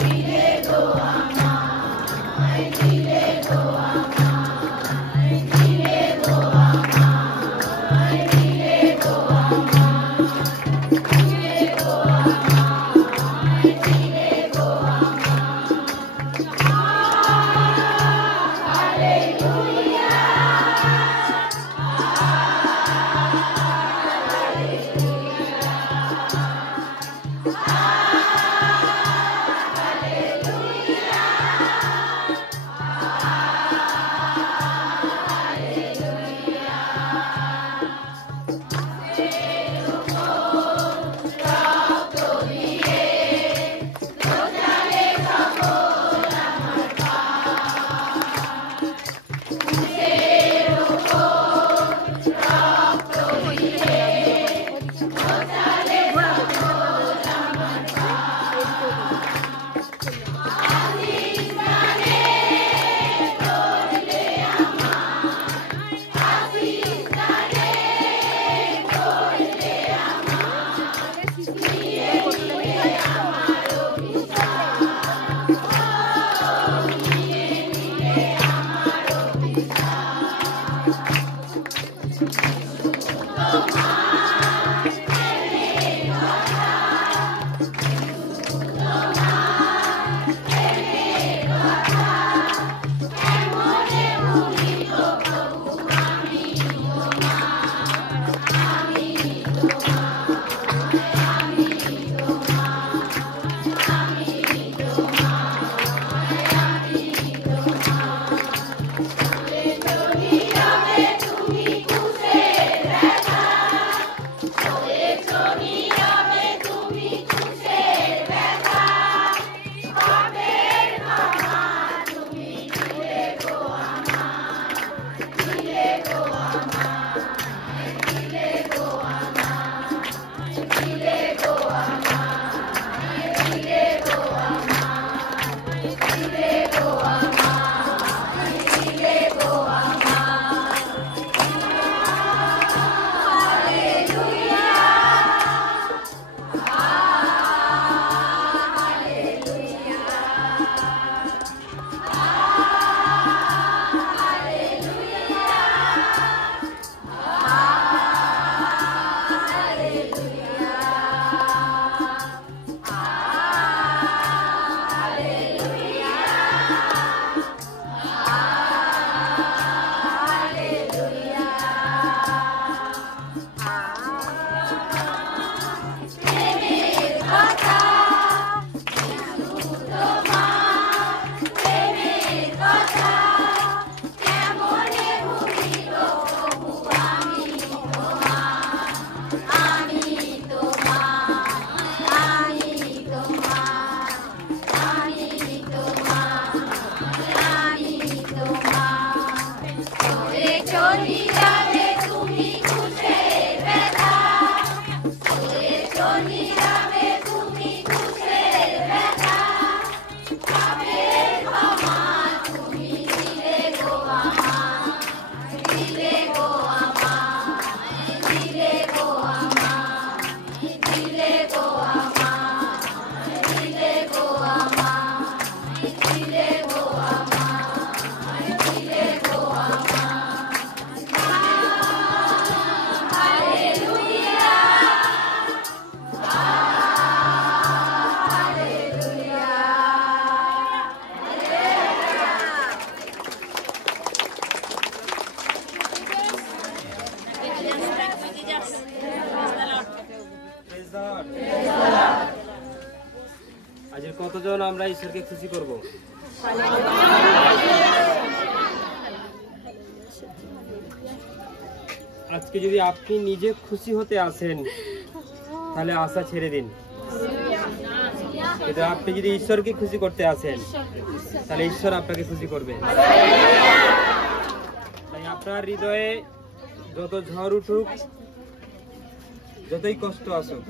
Ile কতজন আমরা ঈশ্বরকে খুশি করব? আজকে যদি আপনি নিজে খুশি হতে আসেন তাহলে আশা ছেড়ে দিন। কিন্তু আপনি যদি ঈশ্বরকে খুশি করতে আসেন তাহলে ঈশ্বর আপনাকে খুশি করবে। তাই আপনার হৃদয়ে যত ঝড় উঠুক, যতই কষ্ট আসুক,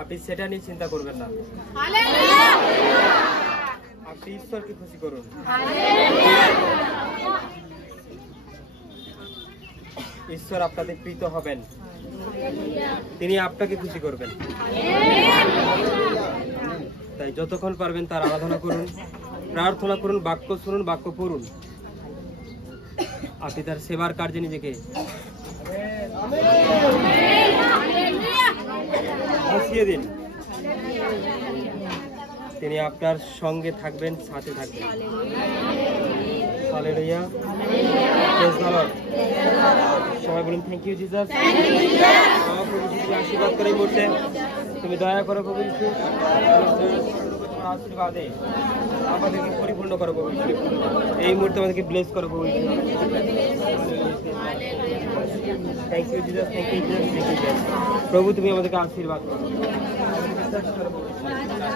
আপনি সেটা নিয়ে চিন্তা করবেন না। আপনি ঈশ্বরকে খুশি করুন। ঈশ্বর আপনাদের প্রীত হবেন, তিনি আপনাকে খুশি করবেন। তাই যতক্ষণ পারবেন তার আরাধনা করুন, প্রার্থনা করুন, বাক্য শুনুন, বাক্য পড়ুন। আপনি তার সেবার কার্যে নিজেকে ভাসিয়ে দিন। তিনি আপনার সঙ্গে থাকবেন, সাথে থাকবেন। Hallelujah, praise the Lord. সবাই বলুন থ্যাংক ইউ জিসাস। প্রভু যিশুকে আশীর্বাদ করে বলছেন, তুমি দয়া করো প্রভু যিশু, আশীর্বাদে আমাদেরকে পরিপূর্ণ করো প্রভু যিশু। এই মুহূর্তে আমাদেরকে ব্লেস করো প্রভু যিশু। Thank you Jesus, thank you Jesus, thank you Jesus. প্রভু তুমি আমাদেরকে আশীর্বাদ করো,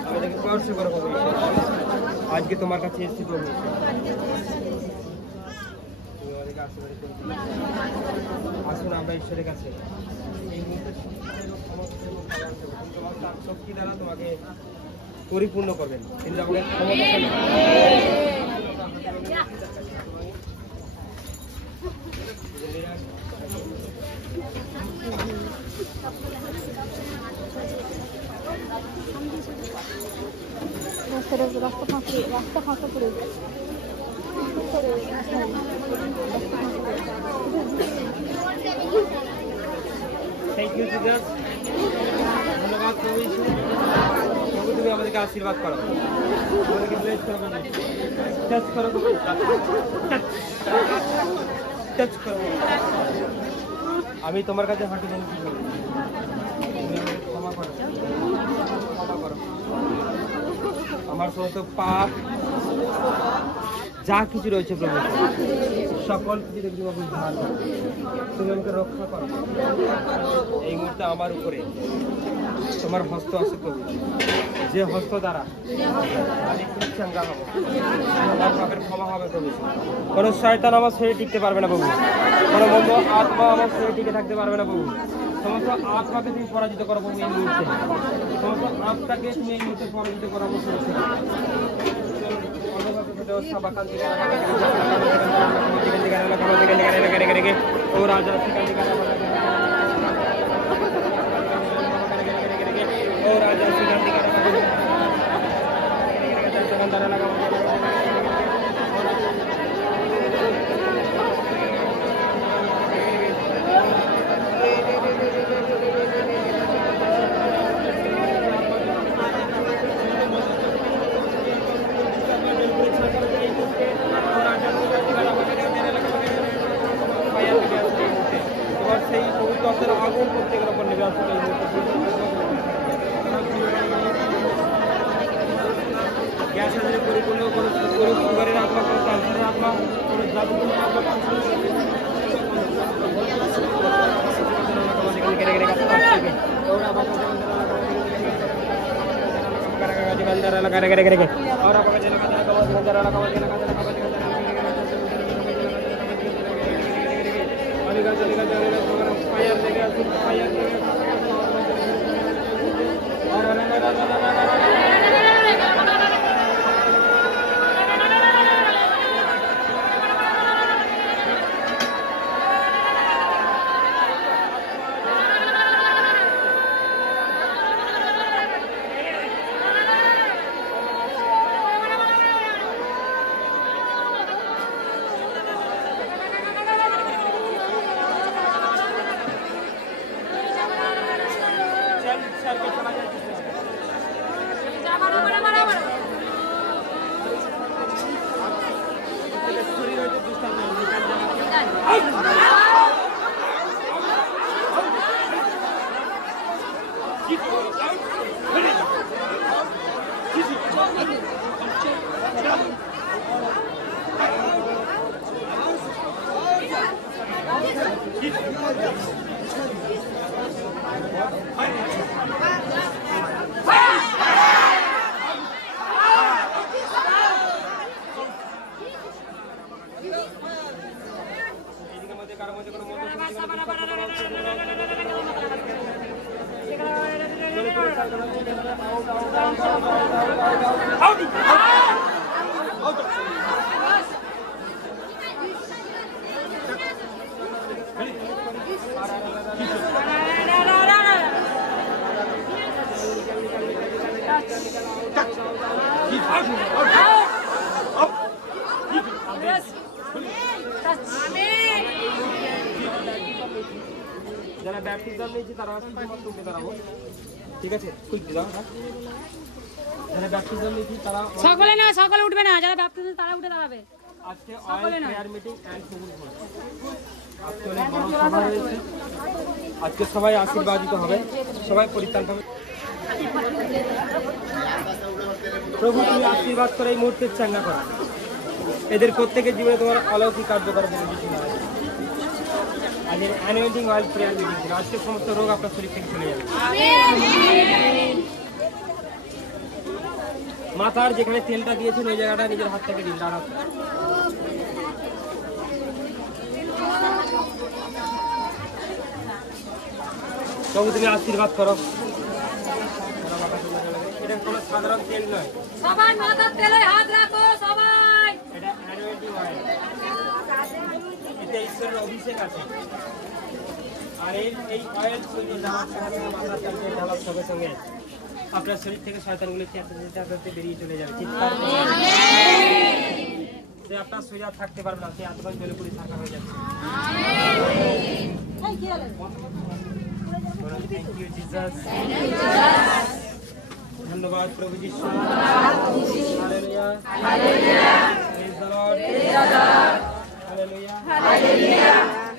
আমাদেরকে স্পর্শ করো প্রভু যিশু। আজকে তোমার কাছে এসেছি প্রভু যিশু, আসুন আমরা ঈশ্বরের কাছে এই মুহূর্তে শক্তি দ্বারা তোমাকে পরিপূর্ণ করবেন। কিন্তু আমাদের রাস্তা ফাঁকা করে থ্যাংক ইউ জিসাস। ধন্যবাদ প্রভু যিশু। প্রভু তুমি আমাদেরকে আশীর্বাদ করো, আমাদেরকে ব্লেস করো, টাচ করো, টাচ করো। আমি তোমার কাছে হাঁটু ধরে কি করি, ক্ষমা করো, ক্ষমা করো। আমার সমস্ত পাপ যা কিছু রয়েছে প্রভু, সকল কিছু থেকে তুমি ধার করো, তুমি আমাকে রক্ষা করো। এই মুহূর্তে আমার উপরে তোমার হস্ত আছে প্রভু, যে হস্ত দ্বারা আমি চাঙ্গা হবো, আমার পাপের ক্ষমা হবে প্রভু। কোনো শয়তান আমার শরীরে টিকতে পারবে না প্রভু, কোনো মন্দ আত্মা আমার শরীরে টিকে থাকতে পারবে না প্রভু। সমস্ত আত্মাকে তুমি পরাজিত করো প্রভু এই মুহূর্তে, সমস্ত আত্মাকে তুমি এই মুহূর্তে পরাজিত করাবো প্রভু। ও রাজা ও রাজা সেই পবিত্র আগুন প্রত্যেকের উপর নেমে আসছে। গ্যাসের পরিপূর্ণ কোনো সুগারের আত্মা, কোনো ক্যান্সারের আত্মা, কোনো জাদুঘর আত্মা যারা ব্যাপটিজম নিয়েছে তারা তুলতে দাঁড়াবো, ঠিক আছে? কুইক দাও। যারা ব্যাপটিজম নিয়েছে তারা সকলে না, সকলে উঠবে না, যারা ব্যাপটিজম তারা উঠে দাঁড়াবে। আজকে অয়েল প্রেয়ার মিটিং এন্ড সবুজ ভোজ, আজকে অনেক বড় সভা হয়েছে। আজকে সবাই আশীর্বাদিত হবে, সবাই পরিত্রাণ পাবে। প্রভু তুমি আশীর্বাদ করে এই মুহূর্তে চাঙ্গা করো, এদের প্রত্যেকের জীবনে তোমার অলৌকিক কার্যকর বলে কিছু না। আজকের অ্যানোয়েন্টিং অয়েল প্রেয়ার মিটিং ছিল, আজকে সমস্ত রোগ আপনার শরীর থেকে চলে যাবে। মাথার যেখানে তেলটা দিয়েছেন ওই জায়গাটা নিজের হাত থেকে দিন, দাঁড়াও। তবু তুমি আশীর্বাদ করো। এটা কোনো সাধারণ তেল নয়, সবাই মাথার তেলে হাত রাখো, সবাই। এটা অ্যানোয়েন্টিং অয়েল, এতে ঈশ্বরের অভিষেক আছে। আর এই অয়েল শরীরে ঢালার সঙ্গে মাথার তেল ঢালার সঙ্গে সঙ্গে আপনার শরীর থেকে শয়তানগুলো চেঁচাতে বেরিয়ে চলে যাবে। চিৎকার সে আপনার শরীর আর থাকতে পারবে না, সে আত্মকাল জলে পুরি থাকা হয়ে যাচ্ছে। থ্যাংক ইউ জিসাস, ধন্যবাদ প্রভু যিশু। Hallelujah, praise the Lord, hallelujah,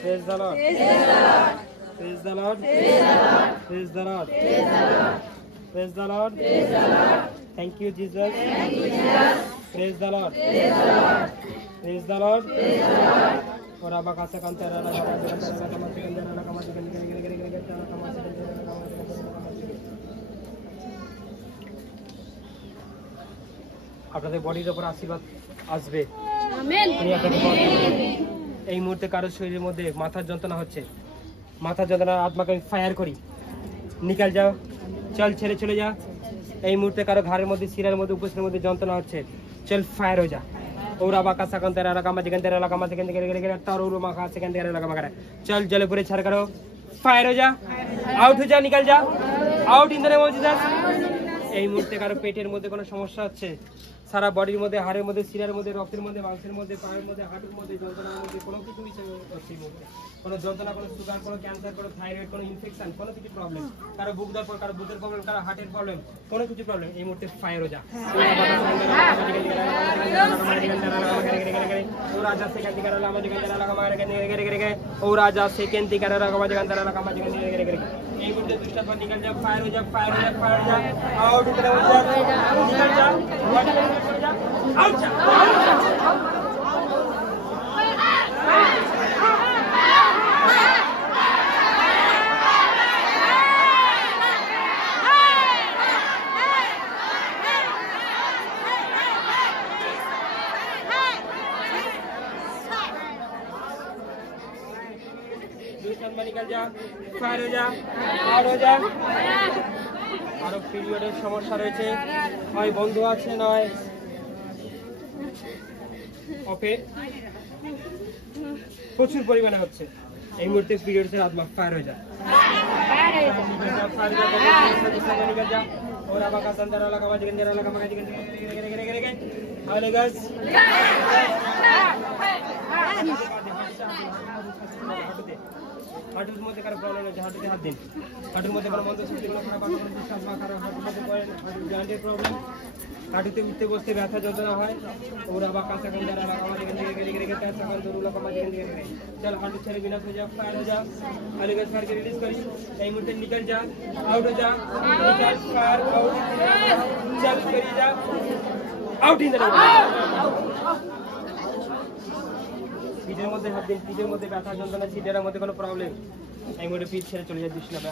praise the Lord, praise the Lord, praise the Lord, praise the Lord, thank you Jesus, praise the Lord, praise the Lord. और अब आकाश का अंतर रहा আপনাদের বডির উপর আশীর্বাদ আসবে। আমেন। এই মুহূর্তে কারো শরীরের মধ্যে মাথার যন্ত্রণা হচ্ছে, মাথার যন্ত্রণা আত্মাকে ফায়ার করি, নিকাল যাও, চল ছেড়ে চলে যা। এই মুহূর্তে কারো ঘাড়ের মধ্যে, শিরার মধ্যে, উপস্থির মধ্যে যন্ত্রণা হচ্ছে, চল ফায়ার হয়ে যা। ওরা বাঁকা সাকান তেরা রাকামা যেখান তেরা রাকামা সেখান থেকে তার ওর মাখা সেখান থেকে রাকামা করে চল জলে পরে ছাড় করো, ফায়ার হয়ে যা, আউট হয়ে যা, নিকাল যা, out in the name of Jesus. এই মুহূর্তে কারো পেটের মধ্যে কোনো সমস্যা হচ্ছে, সারা বডির মধ্যে, হাড়ের মধ্যে, শিরার মধ্যে, রক্তের মধ্যে, মাংসের মধ্যে, পায়ের মধ্যে, হাঁটুর মধ্যে, যন্ত্রণার মধ্যে কোনো কিছু বিষয় হচ্ছে, এই মুহূর্তে কোনো যন্ত্রণা, কোনো সুগার, কোনো ক্যান্সার, কোনো থাইরয়েড, কোনো ইনফেকশন, কোনো কিছু প্রবলেম, কারো বুক দরকার, কারো বুকের প্রবলেম, কারো হার্টের প্রবলেম, কোনো কিছু প্রবলেম, এই মুহূর্তে ফায়ার হয়ে যা। ও রাজা সেকেন্ড দিকে রাখা ও রাজা সেকেন্ড দিকে রাখা এই মুহূর্তে দুষ্টা পর নিকাল যা, ফায়ার হয়ে যা, ফায়ার হয়ে যা, ফায়ার হয়ে যা, আউট হয়ে যা, নিকাল যা, বডি করে যা, আউট যা। निकल जा, फायर हो जा, आउट हो जा। আরো পিরিয়ডের সমস্যা রয়েছে, হয় বন্ধ আছে নয় ওকে প্রচুর পরিমাণে হচ্ছে, এই মুহূর্তে পিরিয়ডের আত্মা ফায়ার হয়ে যায়। निकल जा और अब का अंदर वाला का जिगन वाला का जिगन हेलो गाइस হাঁটুর মধ্যে কারো প্রবলেম আছে, হাঁটুতে হাত দিন। হাঁটুর মধ্যে কোনো মন্দ শক্তি, কোনো খারাপ আত্মা, বিশ্বাস বা খারাপ হাঁটুর মধ্যে করেন, হাঁটুর জয়েন্টের প্রবলেম, হাঁটুতে উঠতে বসতে ব্যথা যন্ত্রণা হয়, ওরা বা কাঁচা কান যারা আমাদের চল হাঁটু ছেড়ে বিনাশ হয়ে যা, ফায়ার হয়ে যা, আলু গাছ ফায়ারকে রিলিজ করি। এই মুহূর্তে নিকল যা, আউট হয়ে যা, নিকল ফায়ার আউট। चल करी जा आउट इन द পিঠের মধ্যে হাত দিন পিঠের মধ্যে ব্যথা যন্ত্রণা সিটের মধ্যে কোনো প্রবলেম এই মুহূর্তে পিঠ ছেড়ে চলে যায় দুষ্টামে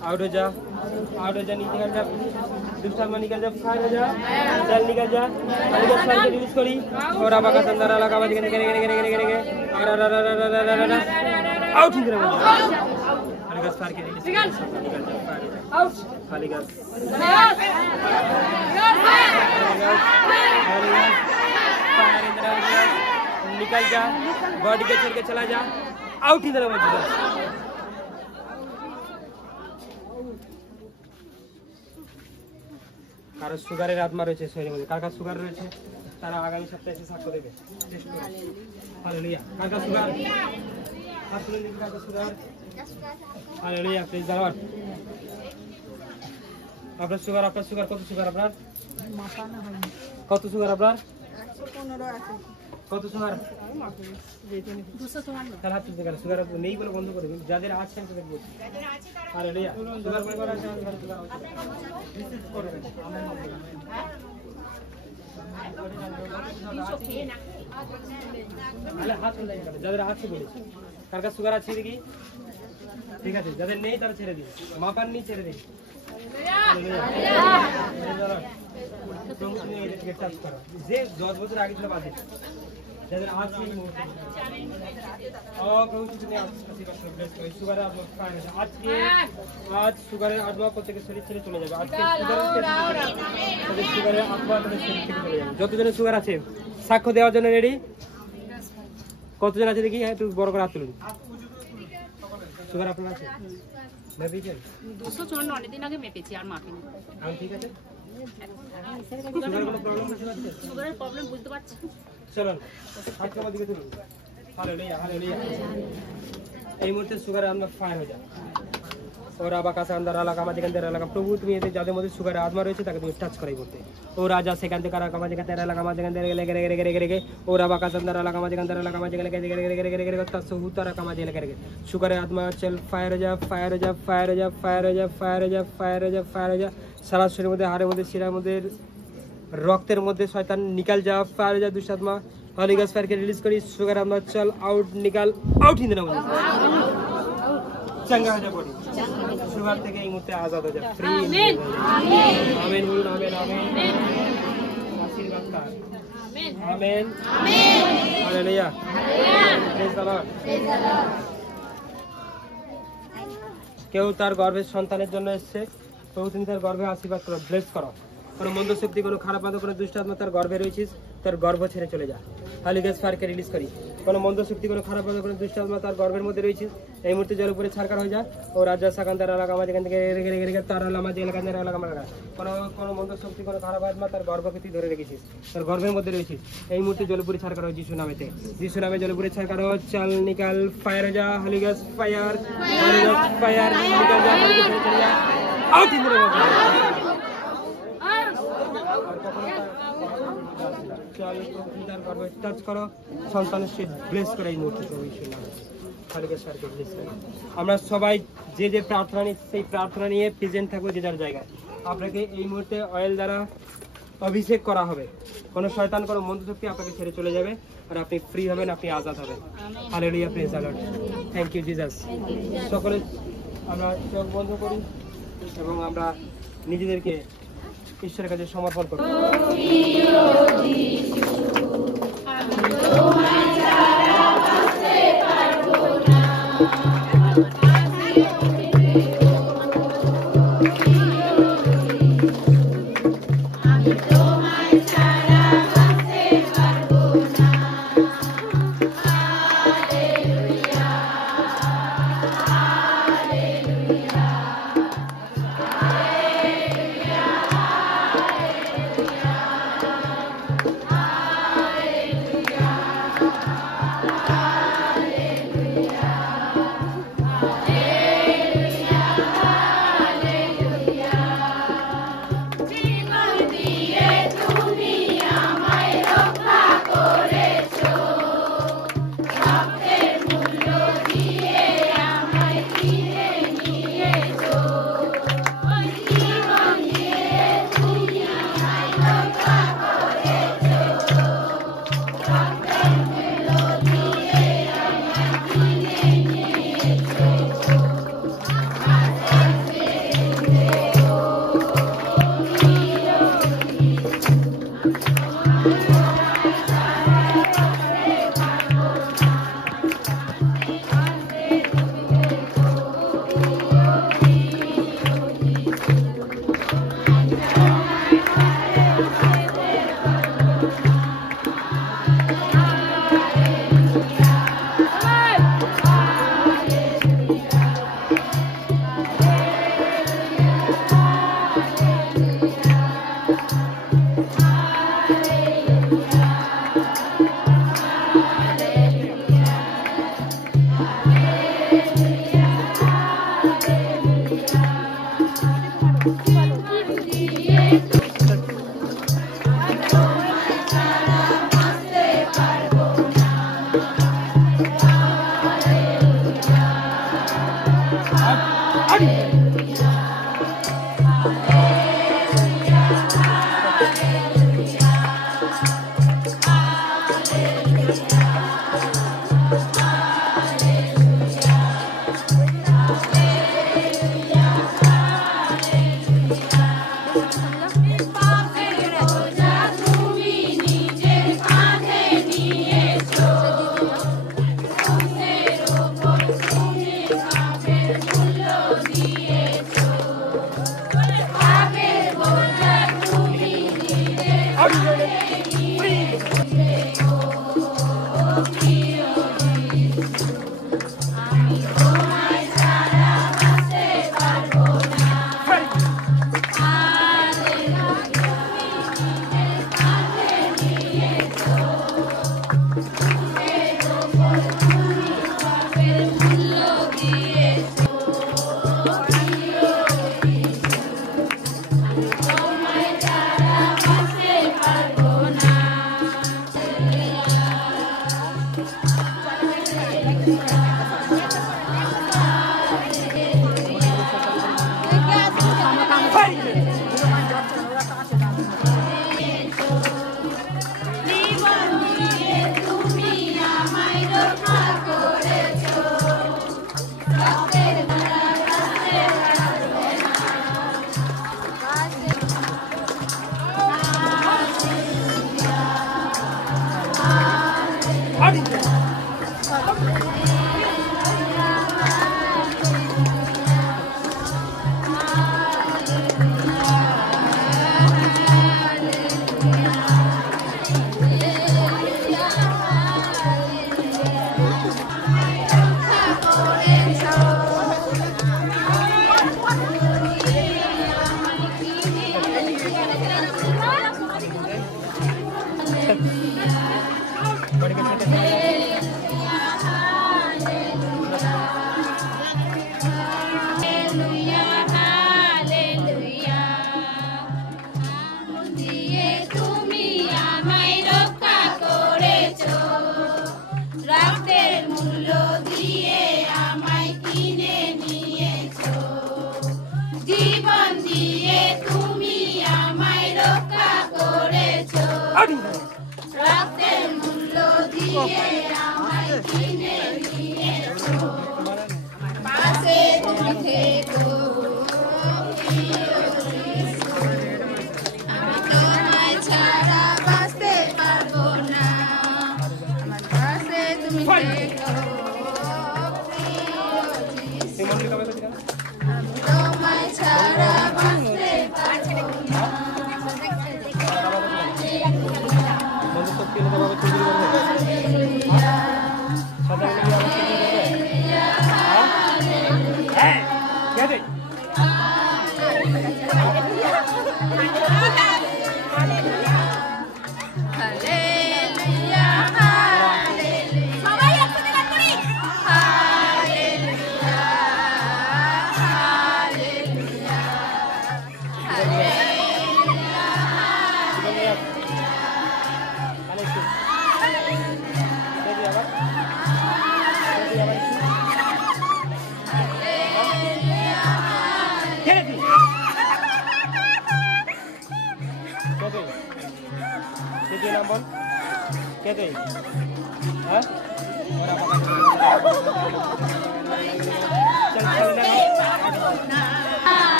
आउट हो जा निकल जा दुष्टात्मा निकल जा फायर हो जा चल निकल जा हलिगस फायर के यूज करी और अब का अंदर लगा बज के आउट इन द हलिगस फायर के रिलीज निकल जा फायर आउट हलिगस फायर इन द निकल जा बॉडी के छोड़ के चला जा आउट इन द কারো সুগারের আত্মা রয়েছে শরীরের মধ্যে কার কার সুগার রয়েছে তারা আগামী সপ্তাহে এসে সাক্ষ্য দেবে টেস্ট করে হালেলুয়া কার কার সুগার আসলে কার কার sugar hallelujah praise the lord আপনার সুগার কত সুগার আপনার কত সুগার আপনার 15 আছে কত সুগার 254 তাহলে হাত তুলতে গেলে সুগার নেই বলে বন্ধ করে দিন যাদের আছে আমি তাদের বলছি হালেলুয়া সুগার পরিমাণ আছে আমাদের সুগার করে দেন হাত তুলতে গেলে যাদের আছে বলেছি কার কাছে সুগার আছে দেখি ঠিক আছে যাদের নেই তারা ছেড়ে দিন মাপার নেই ছেড়ে দিন যে 10 বছর আগে ছিল বাজে যাদের আছে आज সুগারের আত্মা প্রত্যেকের শরীর ছেড়ে চলে যাবে আজকে সুগারের আত্মা তাদের শরীর থেকে চলে যাবে যতজনের সুগার আছে সাক্ষ্য দেওয়ার জন্য রেডি কতজন আছে দেখি একটু বড় করে হাত তুলুন সুগার আপনার আছে মেপেছেন 254 অনেকদিন আগে মেপেছি আর মাপিনি এখন ঠিক আছে সুগারের কোনো প্রবলেম আছে সুগারের প্রবলেম বুঝতে পারছি চলুন হাত আমার দিকে তুলুন हालेलुया এই মুহূর্তে সুগার আমরা ফায়ার হয়ে যায় और अब आकाश अंदर अलग आवाज के अंदर अलग प्रभु তুমি এতে যাদের মধ্যে সুগার আত্মা রয়েছে তাকে তুমি টাচ করাই করতে ও রাজা সেখান থেকে কারা কামাজে কে তেরা লাগা মাঝে अंदर লেগে লেগে লেগে লেগে और अब आकाश अंदर अलग आवाज के अंदर अलग आवाज के লেগে লেগে লেগে লেगे লেगे तस उतारा कामाजे লেগে লেগে সুগারের আত্মা চল ফায়ার হয়ে যা ফায়ার হয়ে যা ফায়ার হয়ে যা ফায়ার হয়ে যা ফায়ার হয়ে যা ফায়ার হয়ে যা ফায়ার হয়ে যা সারা শরীরের মধ্যে হাড়ের মধ্যে শিরার মধ্যে রক্তের মধ্যে শয়তান নিকাল যা ফায়ার হয়ে যা দুষ্টাত্মা होली गॉस्ट फायर के रिलीज करी सुगर हम चल आउट निकाल आउट इन द नाम चंगा हो जा बॉडी सुगर থেকে এই মুহূর্তে আজাদ হয়ে যা ফ্রি আমেন আমেন বলুন আমেন আমেন আশীর্বাদ পান amen amen amen hallelujah praise the Lord কেউ তার গর্ভের সন্তানের জন্য এসেছে প্রভু তুমি তার গর্ভে আশীর্বাদ করো ব্লেস করো কোনো মন্দ শক্তি কোনো খারাপ আত্মা কোনো দুষ্ট আত্মা তার গর্ভে রয়েছিস তার গর্ভ ছেড়ে চলে যা হোলি গॉस्ट ফায়ারকে রিলিজ করি কোনো মন্দ শক্তি কোনো খারাপ আত্মা কোনো দুষ্ট আত্মা তার গর্ভের মধ্যে রয়েছিস এই মুহূর্তে জল উপরে ছাড়কার হয়ে যা ও রাজা সাকান্দার এলাকা আমাদের এখান থেকে রেগে রেগে রেগে তার এলাকা এলাকা কোনো মন্দ শক্তি কোনো খারাপ আত্মা তার গর্ভকে তুই ধরে রেখেছিস তার গর্ভের মধ্যে রয়েছিস এই মুহূর্তে জল উপরে ছাড়কার হয় যিশু নামেতে যিশু নামে জল উপরে ছাড়কার হয় চল নিকাল ফায়ার হয়ে যা হোলি গॉस्ट ফায়ার নিকাল যা আউট ইন দ্য টাচ করো সন্তানের সে ব্লেস করে এই মুহূর্তে আমরা সবাই যে যে প্রার্থনা নিই সেই প্রার্থনা নিয়ে প্রেজেন্ট থাকবো যে যার জায়গায় আপনাকে এই মুহূর্তে অয়েল দ্বারা অভিষেক করা হবে কোনো শয়তান কোনো মন্দ শক্তি আপনাকে ছেড়ে চলে যাবে আর আপনি ফ্রি হবেন আপনি আজাদ হবেন hallelujah praise the Lord thank you Jesus সকলে আমরা চোখ বন্ধ করি এবং আমরা নিজেদেরকে ঈশ্বরের কাছে সমর্পণ করব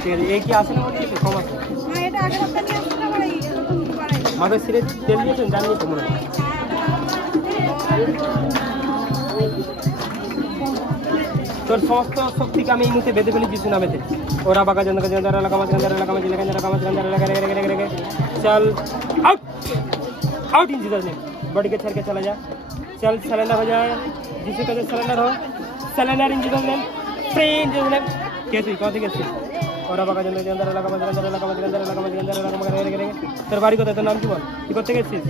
ঠিক আছে, এই কি আসে না বলছি কম আছে মাথায় ছিঁড়ে তেল দিয়েছেন জানিয়ে তো মনে হয়। তোর সমস্ত শক্তিকে আমি এই মুহূর্তে বেঁধে ফেলি যিশু নামেতে। ওরা বাঁকা জন্য चल out out in Jesus name. Body के छड़ के चला जा, चल सिलेंडर हो जाए, जीसस का सिलेंडर हो, cylinder in Jesus name, free in Jesus name. कैसे कौन से कैसे और बाका जन अंदर लगा তোর বাড়ি কোথায়, তোর নাম কি বল, তুই করতে গেছিস,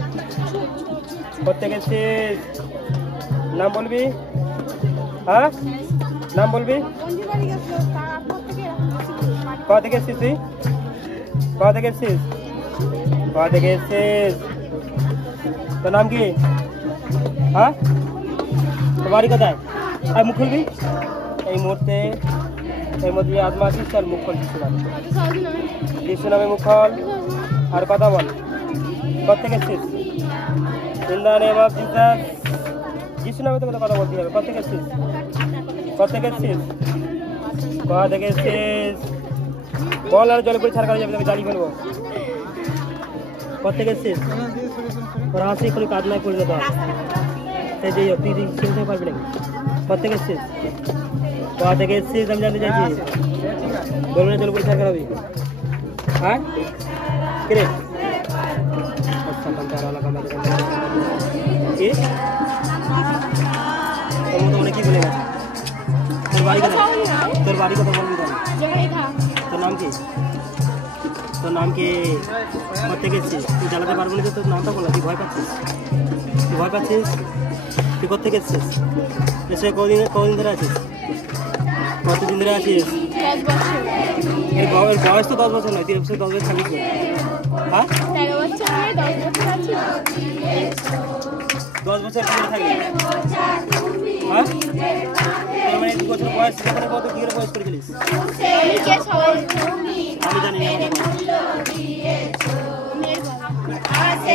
করতে গেছিস, নাম বলবি, হ্যাঁ নাম বলবি, কোথা গেছিস তুই, কোথা গেছিস, কোথা গেছিস, তোর নাম কি, হ্যাঁ তোর বাড়ি কোথায়, আর মুখ খুলবি এই মুহূর্তে, এই মধ্যে আত্মা আছিস তার মুখ খোল, যিশু নামে মুখ খোল আর কথা বল, কোথা গেছিস, in the name of Jesus, যিশু নামে তো কথা বলতে হবে, কোথা গেছিস, কোথা গেছিস, কোথা গেছিস, বল আর জলে করে ছাড় করা যাবে, জানি ফেলবো, কোথা গেছিস, ওর হাসি কোনো কাজ নাই করলে তো সেই যে তুই চিনতে পারবি না, কোথা গেছিস, কোথা গেছিস আমি জানতে চাইছি, বলবো না জলে করে ছাড় করাবি, হ্যাঁ কিরে আচ্ছা কান্তার আলাদা কি তোর মতো অনেক কি বলে গেছে, তোর বাড়ি কথা, তোর বাড়ি কথা বলবি তো, তোর নাম কি, তোর নাম কি, করতে গেছিস তুই জানাতে পারবো না, তোর নামটা বলা, তুই ভয় পাচ্ছিস, তুই ভয় পাচ্ছিস, তুই করতে গেছিস, এসে কদিন ধরে আছিস, কতদিন ধরে আছিস, এর বয়স তো 10 বছর নয়, তুই 10 বছর থাকিস, হ্যাঁ 10 বছর ধরে থাকবি, হ্যাঁ তোর মানে 2 বছর বয়স, সেখানে কত কি বয়স করেছিলিস, আমি জানি না,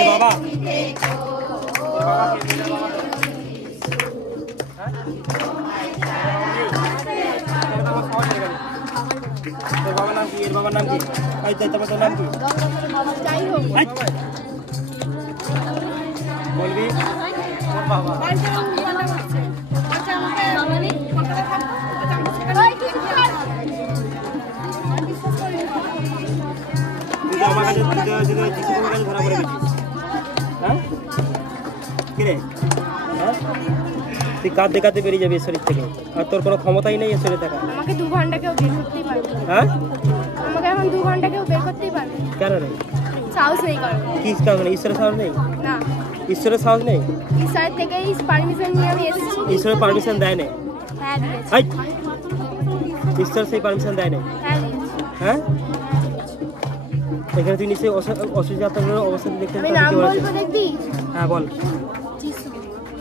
বাবা তোর বাবার নাম কি, এর বাবার নাম কি, তোমার নাম কি বলবি, আমার কাছে ধরা পড়ে গেছিস, হ্যাঁ কিরে, হ্যাঁ তুই কাঁদতে কাঁদতে বেরিয়ে যাবি শরীর থেকে, আর তোর কোনো ক্ষমতাই নেই এ শরীরে থাকা, আমাকে 2 ঘন্টা কেউ বের করতেই পারবে, হ্যাঁ আমাকে এখন 2 ঘন্টা কেউ বের করতেই পারবে, কেন নেই, সাহস নেই কারণ, কি কারণ নেই, ঈশ্বরের সাহস নেই, না ঈশ্বরের সাহস নেই, ঈশ্বর থেকে পারমিশন নিয়ে আমি এসেছি, ঈশ্বরের পারমিশন দেয় না, হ্যাঁ দিয়েছি, হাই ঈশ্বর সেই পারমিশন দেয় না, হ্যাঁ দিয়েছি, হ্যাঁ এখানে তুই নিশ্চয়ই অসুস্থ অবস্থা দেখতে আমি নাম বলবো দেখবি, হ্যাঁ বল, যিশু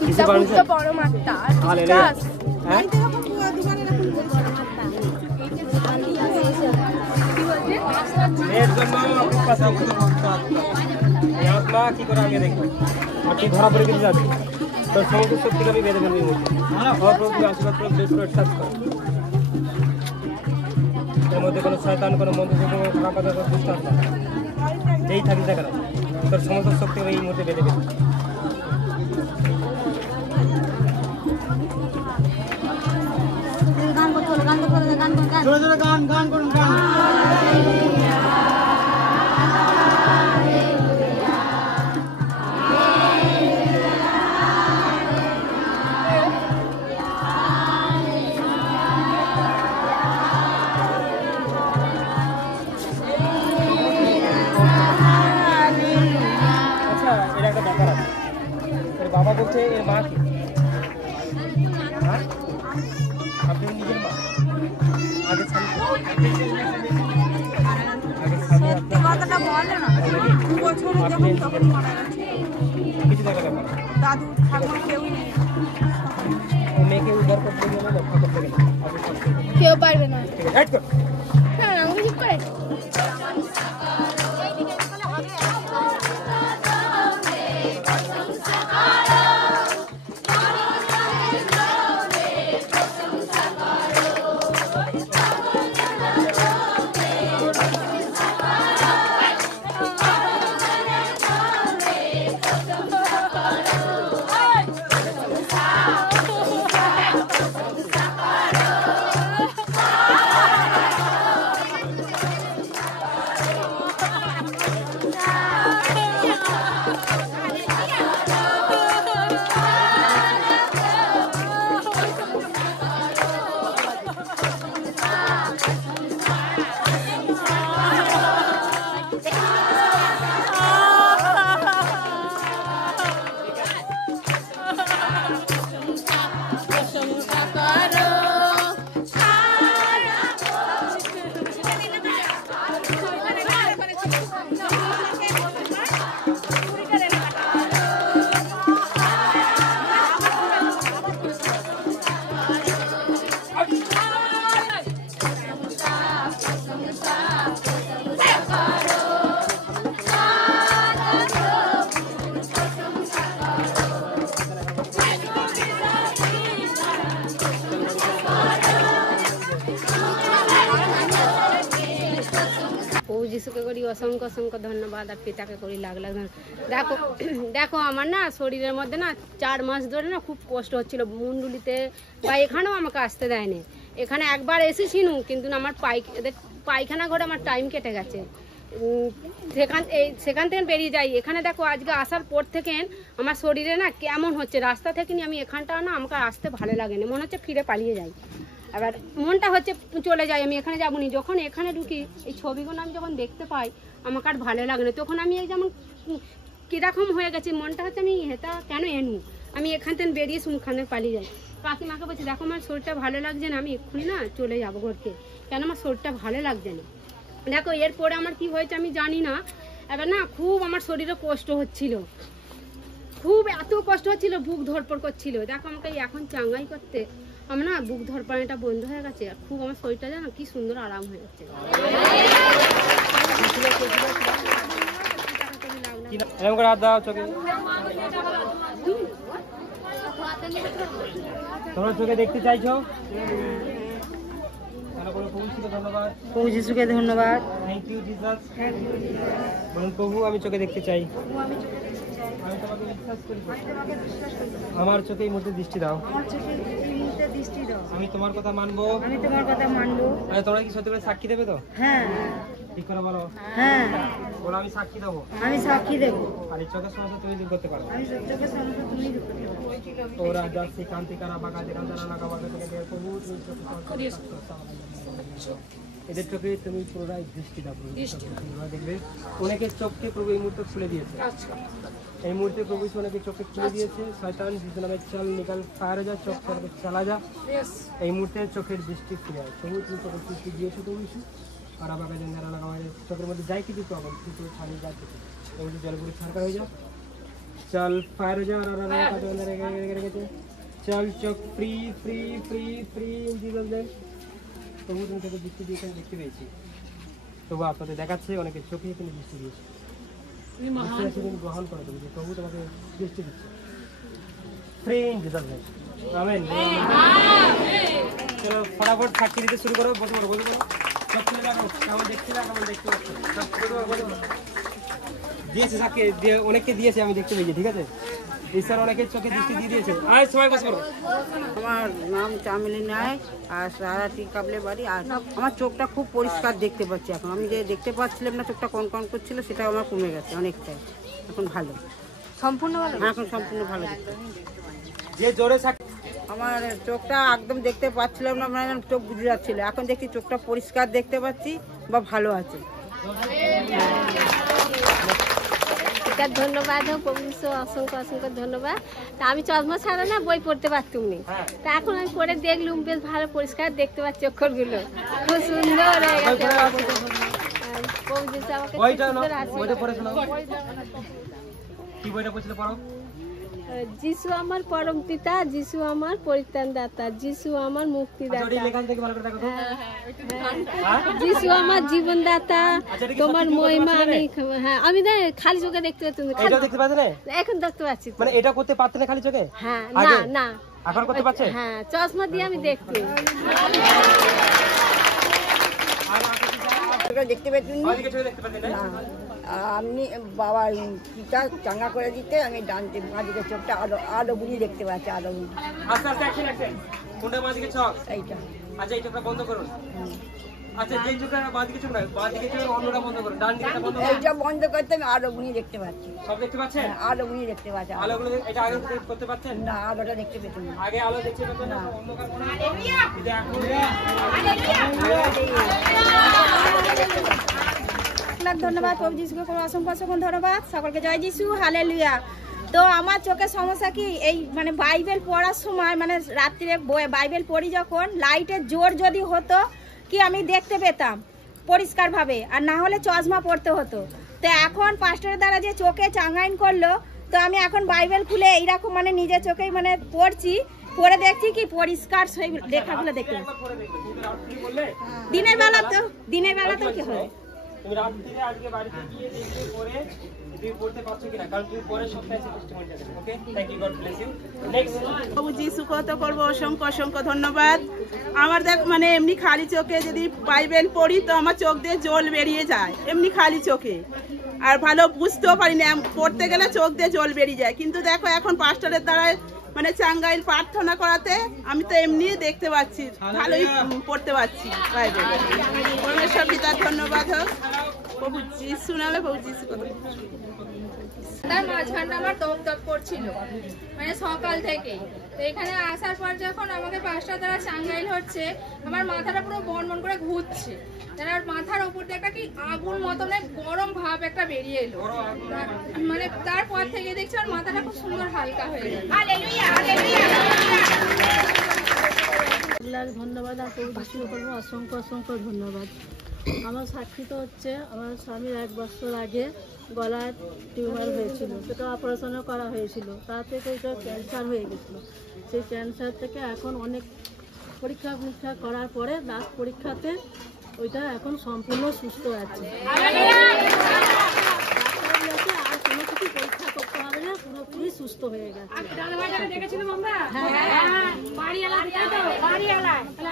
যিশু পিতা পরমাত্মা, হালেলুয়া, হ্যাঁ এর জন্য এই আত্মা কি করে আগে দেখবো, আর তুই ধরা পড়ে গেছিস, আজকে তোর সমস্ত শক্তিকে আমি বেঁধে ফেলবি, প্রভু আশীর্বাদ করে বেশ করে ঠাস কর, এর মধ্যে কোনো শয়তান, কোনো মন্ত্র, কোনো খারাপ কথা, কোনো দুষ্ট আত্মা যেই থাকিস না কেন, তোর সমস্ত শক্তি আমি এই মুহূর্তে বেঁধে ফেলবি, গান করুন গান। আচ্ছা এর একটা ব্যাপার আছে, এর বাবা বলছে এর মা কি, আপনি নিজের মা আগে কিছু দেখা ব্যাপার, দাদু ঠাকুমা কেউই নেই, মেয়েকে উদ্ধার করতে গেলে রক্ষা করতে গেলে কেউ পারবে না, ঠিক আছে, হ্যাঁ আমাকে ঠিক করে প্রভু যিশুকে করি অসংখ্য অসংখ্য ধন্যবাদ, আর পিতাকে করি লাখ লাখ ধন্যবাদ। দেখো দেখো আমার না শরীরের মধ্যে না 4 মাস ধরে না খুব কষ্ট হচ্ছিল মুন্ডুলিতে, বা এখানেও আমাকে আসতে দেয়নি। এখানে একবার এসেছিনু, কিন্তু না আমার পায়খানা করে আমার টাইম কেটে গেছে। সেখান থেকে বেরিয়ে যাই। এখানে দেখো আজকে আসার পর থেকে আমার শরীরে না কেমন হচ্ছে, রাস্তা থেকে নিয়ে আমি এখানটা না আমাকে আসতে ভালো লাগে না, মনে হচ্ছে ফিরে পালিয়ে যাই। এবার মনটা হচ্ছে চলে যাই, আমি এখানে যাবো নি। যখন এখানে ঢুকি এই ছবিগুলো আমি যখন দেখতে পাই আমাকে আর ভালো লাগে না। তখন আমি এই যেমন কীরকম হয়ে গেছি, মনটা হচ্ছে আমি এটা কেন এনু, আমি এখান থেকে বেরিয়ে শুনখানে পালিয়ে যাই। কাকিমাকে বলছি দেখো আমার শরীরটা ভালো লাগছে না, আমি এক্ষুনি না চলে যাবো ঘরকে, কেন আমার শরীরটা ভালো লাগছে না। দেখো এরপরে আমার কি হয়েছে আমি জানি না। এবার না খুব আমার শরীরে কষ্ট হচ্ছিল, খুব এত কষ্ট হচ্ছিল, বুক ধরপড় করছিল। দেখো আমাকে এখন চাঙ্গাই করতে আমার না বুক ধরপড়াটা বন্ধ হয়ে গেছে, আর খুব আমার শরীরটা জানো কি সুন্দর আরাম হয়ে যাচ্ছে। এরকম করে হাত দাও চোখে, তোমরা চোখে দেখতে চাইছো? ধন্যবাদ প্রভু যিশুকে ধন্যবাদ। Thank you Jesus. বলুন প্রভু আমি চোখে দেখতে চাই, আমি তোমাকে বিশ্বাস করি, আমার চোখে এই মুহূর্তে দৃষ্টি দাও, দৃষ্টি দাও, আমি তোমার কথা মানবো, আমি তোমার কথা মানবো। আরে তোমরা কি সত্যি করে সাক্ষী দেবে তো? হ্যাঁ ঠিক করে বলো। হ্যাঁ বলো আমি সাক্ষী দেবো, আমি সাক্ষী দেবো, আর এই চোখের সমস্যা তুমি দূর করতে পারো। আমি সত্যকে সমস্ত তুমি দূর করতে পারো। ওরা যাচ্ছে কান্তিকারা বাঁকা দেখান্তারা নাকা বাঁকা থেকে প্রভু তুমি এদের চোখে তুমি পুরোটাই দৃষ্টি দাও। দেখবে অনেকের চোখকে প্রভু এই মুহূর্তে খুলে দিয়েছে, এই মুহূর্তে প্রভু অনেকের চোখে খুলে দিয়েছে। শয়তান যিশু নামে চল নিকাল ফায়ার যা, চোখ থেকে চালা যা, এই মুহূর্তে চোখের দৃষ্টি ফিরে যায়। প্রভু তুমি চোখের দৃষ্টি দিয়েছো প্রভু যিশু, আর বাঁকা দেখান্তারা নাকা বাঁকা চোখের মধ্যে যাই কিছু প্রবলেম কিন্তু ছাড়ি যাচ্ছে, এই মুহূর্তে জলপুরি ছাড়কা হয়ে যাও, चल फायर जा चल चोख फ्री फ्री फ्री फ्री जीवन দেন। তবু তুমি তাকে দৃষ্টি দিয়ে দেখতে পেয়েছি, তবু আপনাদের দেখাচ্ছে অনেকের চোখে তিনি দৃষ্টি দিয়েছে, তুমি গ্রহণ করে তুমি যে প্রভু তোমাকে দৃষ্টি দিচ্ছে। Friend Jesus name, amen. চলো ফটাফট সাক্ষী দিতে শুরু করো, বসে পড়ো, বসে পড়ো, সব খুলে রাখো, কেমন দেখছি না কেমন দেখতে পাচ্ছ সব খুলে রাখো। দিয়েছে সাক্ষী দিয়ে অনেককে দিয়েছে, আমি দেখতে পেয়েছি, ঠিক আছে। ঈশ্বর অনেকের চোখে দৃষ্টি দিয়ে দিয়েছে। আর সবাই বসে পড়ো। আমার নাম চামেলি নায়ক, আর সারাটি কাবলে বাড়ি। আর আমার চোখটা খুব পরিষ্কার দেখতে পাচ্ছি এখন। আমি যে দেখতে পাচ্ছিলাম না, চোখটা কন কন করছিল, সেটা আমার কমে গেছে অনেকটাই, এখন ভালো, সম্পূর্ণ ভালো। হ্যাঁ এখন সম্পূর্ণ ভালো দেখতে। যে জোরে সাক্ষী, আমার চোখটা একদম দেখতে পাচ্ছিলাম না, মানে চোখ বুঝে যাচ্ছিল, এখন দেখছি চোখটা পরিষ্কার দেখতে পাচ্ছি বা ভালো আছে। ধন্যবাদ প্রভু যিশু, অসংখ্য অসংখ্য ধন্যবাদ। তা আমি চশমা ছাড়া না বই পড়তে পারতুম না, তা এখন আমি পড়ে দেখলুম, বেশ ভালো পরিষ্কার দেখতে পাচ্ছি, অক্ষরগুলো খুব সুন্দর হয়ে গেছে। প্রভু যিশু আমাকে কি বইটা পড়ছিল পড়ো। যিশু আমার পরম পিতা, যিশু আমার পরিত্রাণ দাতা, যিশু আমার মুক্তিদাতা, যিশু আমার জীবনদাতা, তোমার মহিমা আমি। হ্যাঁ আমি খালি চোখে দেখতে পাচ্ছি, এখন দেখতে পাচ্ছি। মানে এটা করতে পারতে না খালি চোখে? হ্যাঁ না না এখন করতে পারছে। হ্যাঁ চশমা দিয়ে আমি দেখতে দেখতে পেতেন আপনি বাবা পিতা চাঙ্গা করে দিতে, আমি ডানতে বাঁদিকে চোখটা আলো আলো বুঝিয়ে দেখতে পাচ্ছি, আলো বুঝিয়ে। আস্তে আস্তে অ্যাকশন অ্যাকশন। কোনটা বাঁদিকে চোখ? এইটা। আচ্ছা এই চোখটা বন্ধ করুন। আচ্ছা যে চোখটা বাঁদিকে চোখ নয়, বাঁদিকে চোখ অন্যটা বন্ধ করুন, ডান দিকটা বন্ধ করুন। এইটা বন্ধ করতে আমি আলো বুঝিয়ে দেখতে পাচ্ছি। সব দেখতে পাচ্ছেন? আলো বুঝিয়ে দেখতে পাচ্ছি। আলোগুলো এটা আগে করতে পারতেন না? আলোটা দেখতে পেতেন না, আগে আলো দেখতে পেতেন না, অন্ধকার করে ধন্যবাদ প্রভু যিশুকে অসংখ্য অসংখ্য ধন্যবাদ, সকলকে জয় যিশু, হালেলুয়া। তো আমার চোখের সমস্যা কি, এই মানে বাইবেল পড়ার সময়, মানে রাত্রে বাইবেল পড়ি যখন, লাইটের জোর যদি হতো কি আমি দেখতে পেতাম পরিষ্কারভাবে, আর না হলে চশমা পড়তে হতো। তো এখন পাস্টরের দ্বারা যে চোখে চাঙ্গাইন করলো, তো আমি এখন বাইবেল খুলে এইরকম মানে নিজের চোখেই মানে পড়ছি, পড়ে দেখছি কি পরিষ্কার সেই লেখাগুলো দেখতে। দিনের বেলা তো কি হয়, তুমি রাত্রিরে আজকে বাড়িতে গিয়ে দেখবে পরে তুমি পড়তে পারছো কিনা, কারণ তুমি পরের সপ্তাহে এসে টেস্টিমনি দেবে। Okay, thank you, God bless you. Next প্রভু যিশুকে তো করবো অসংখ্য অসংখ্য ধন্যবাদ। আমার দেখ মানে এমনি খালি চোখে যদি বাইবেল পড়ি তো আমার চোখ দিয়ে জল বেরিয়ে যায়, এমনি খালি চোখে, আর ভালো বুঝতেও পারি না, পড়তে গেলে চোখ দিয়ে জল বেরিয়ে যায়। কিন্তু দেখো এখন পাস্টারের দ্বারা মানে চাঙ্গাইল প্রার্থনা করাতে আমি তো এমনি দেখতে পাচ্ছি, ভালোই পড়তে পারছি বাইবেল। পরমেশ্বর পিতার ধন্যবাদ হোক, প্রভু যিশু নামে, প্রভু যিশু কথা। তার মাঝখানটা আমার দপ দপ করছিল মানে সকাল থেকে। তো এখানে আসার পর যখন আমাকে 5টা দ্বারা চাঙ্গাইল হচ্ছে, আমার মাথাটা পুরো বন বন করে ঘুরছে, আর মাথার উপর দিয়ে একটা কি আগুন মতন গরম ভাব একটা বেরিয়ে এলো। মানে তারপর থেকে দেখছি আমার মাথাটা খুব সুন্দর হালকা হয়ে গেল। ধন্যবাদ, আর প্রভু যিশু করবো অসংখ্য অসংখ্য ধন্যবাদ। আমার সাক্ষী তো হচ্ছে আমার স্বামীর 1 বছর আগে গলার টিউমার হয়েছিল, সেটা অপারেশনও করা হয়েছিল, তা থেকে ওইটা ক্যান্সার হয়ে গেছিলো। সেই ক্যান্সার থেকে এখন অনেক পরীক্ষা নিরীক্ষা করার পরে লাস্ট পরীক্ষাতে ওইটা এখন সম্পূর্ণ সুস্থ আছে। আর কোনো কিছু পরীক্ষা করতে হবে না, পুরোপুরি সুস্থ হয়ে গেছে।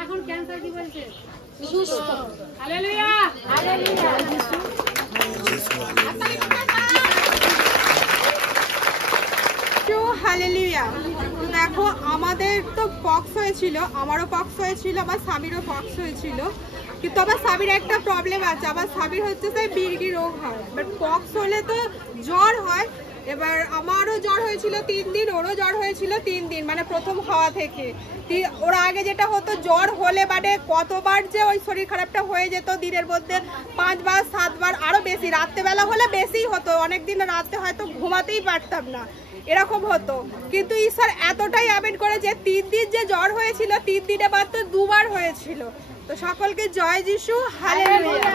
এখন ক্যান্সার কি বলছে? সুস্থ। Hallelujah, hallelujah. হালেলুয়া। দেখো আমাদের তো পক্স হয়েছিল, আমারও পক্স হয়েছিল, আমার স্বামীরও পক্স হয়েছিল, কিন্তু আমার স্বামীর একটা প্রবলেম আছে, আমার স্বামীর হচ্ছে যে মির্গি রোগ হয়, বাট পক্স হলে তো জ্বর হয়। এবার আমারও জ্বর হয়েছিল 3 দিন, ওরও জ্বর হয়েছিল 3 দিন, মানে প্রথম হওয়া থেকে। ওর আগে যেটা হতো জ্বর হলে মানে কতবার যে ওই শরীর খারাপটা হয়ে যেত, দিনের মধ্যে 5 বার 7 বার, আরও বেশি, রাত্রেবেলা হলে বেশিই হতো, অনেকদিন রাতে হয়তো ঘুমাতেই পারতাম না, এরকম হতো। কিন্তু ঈশ্বর এতটাই আবেদ করে যে 3 দিন যে জ্বর হয়েছিল 3 দিনে মাত্র 2 বার হয়েছিল। তো সকলকে জয় যিশু, হালেলুয়া।